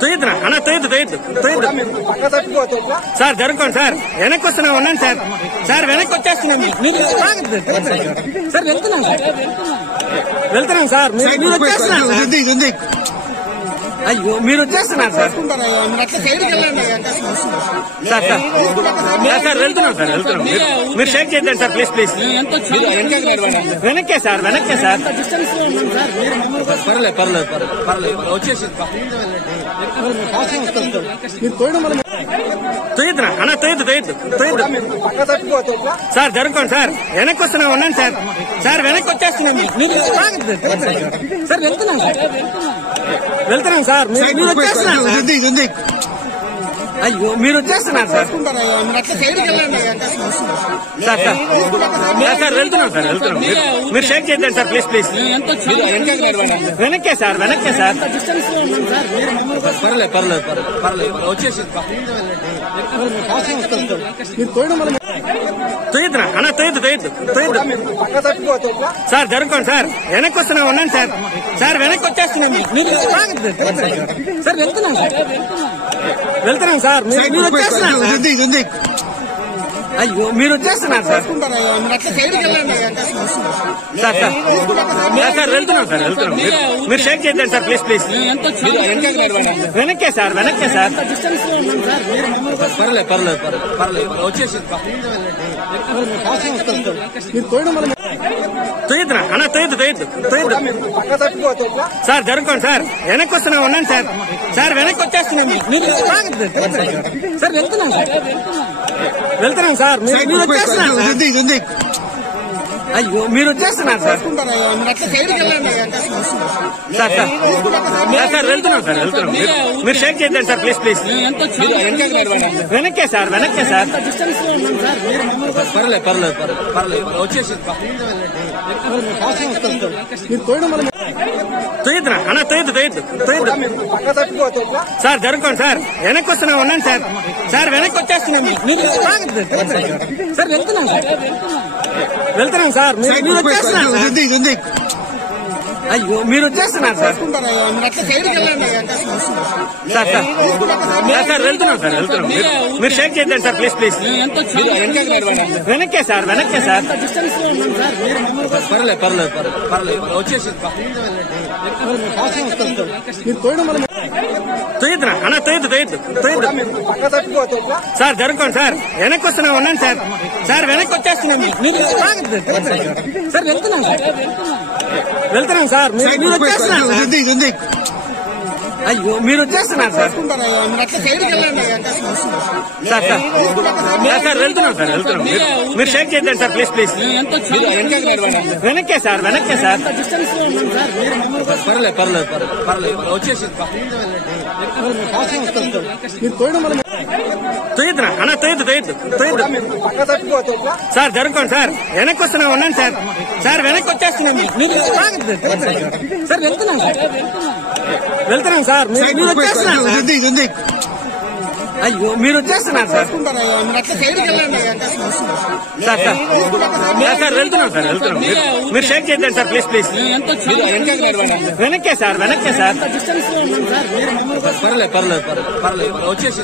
తొయ్యద్దురా అన్న తొయ్యద్దు sir జరుగుకోండి sir వెనక్కి వస్తున్నా ఉన్నాను సార్ సార్ వెనక్కి వచ్చేస్తున్నాను సార్ వెళ్తున్నాం సార్ మీరు వచ్చేస్తున్నారు అయ్యో మీరు వచ్చేస్తున్నారు సార్ సార్ వెళ్తున్నాం మీరు షేక్ చేద్దాం సార్ ప్లీజ్ వెనక్కే సార్ వచ్చేసి తొయ్యద్దురా అన్న తొయ్యద్దు సార్ జరుగుకోండి సార్ వెనక్కి వస్తున్నా ఉన్నాను సార్ సార్ వెనక్కి వచ్చేస్తున్నాను సార్ వెళ్తున్నాం సార్ మీరు వచ్చేస్తున్నారు అయ్యో మీరు వచ్చేస్తున్నారు సార్ వెళ్తున్నాం మీరు షేక్ చేద్దాం సార్ ప్లీజ్ వెనక్కే సార్ వచ్చేసి తొయ్యద్దురా అన్న తొయ్యద్దు సార్ జరుగుకోండి సార్ వెనక్కి వస్తున్నా ఉన్నాను సార్ సార్ వెనక్కి వచ్చేస్తున్నాను సార్ వెళ్తున్నాం సార్ మీరు వచ్చేస్తున్నారు అయ్యో మీరు వచ్చేస్తున్నారు సార్ వెళ్తున్నాం మీరు షేక్ చేద్దాం సార్ ప్లీజ్ వెనక్కే సార్ వచ్చేసి తొయ్యద్దురా అన్న తొయ్యద్దు సార్ జరుగుకోండి సార్ వెనక్కి వస్తున్నా ఉన్నాను సార్ సార్ వెనక్కి వచ్చేస్తున్నాను సార్ వెళ్తున్నాం సార్ మీరు వచ్చేస్తున్నారు అయ్యో మీరు వచ్చేస్తున్నారు సార్ వెళ్తున్నాం మీరు షేక్ చేద్దాం సార్ ప్లీజ్ వెనక్కే సార్ వచ్చేసి తొయ్యద్దురా అన్న తొయ్యద్దు సార్ జరుగుకోండి సార్ వెనక్కి వస్తున్నా ఉన్నాను సార్ సార్ వెనక్కి వచ్చేస్తున్నాను సార్ వెళ్తున్నాం సార్ మీరు వచ్చేస్తున్నారు అయ్యో మీరు వచ్చేస్తున్నారు సార్ వెళ్తున్నాం మీరు షేక్ చేద్దాం సార్ ప్లీజ్ వెనక్కే సార్ వచ్చేసి తొయ్యద్దురా అన్న తొయ్యద్దు సార్ జరుగుకోండి సార్ వెనక్కి వస్తున్నా ఉన్నాను సార్ సార్ వెనక్కి వచ్చేస్తున్నాను సార్ వెళ్తున్నాం సార్ మీరు వచ్చేస్తున్నారు అయ్యో మీరు వచ్చేస్తున్నారు సార్ వెళ్తున్నాం మీరు షేక్ చేద్దాం సార్ ప్లీజ్ వెనక్కే సార్ వచ్చేసి తొయ్యద్దురా అన్న తొయ్యద్దు సార్ జరుగుకోండి సార్ వెనక్కి వస్తున్నా ఉన్నాను సార్ సార్ వెనక్కి వచ్చేస్తున్నాను సార్ వెళ్తున్నాం సార్ మీరు వచ్చేస్తున్నారు అయ్యో మీరు వచ్చేస్తున్నారు సార్ వెళ్తున్నాం మీరు షేక్ చేద్దాం సార్ ప్లీజ్ వెనక్కే సార్ వచ్చేసి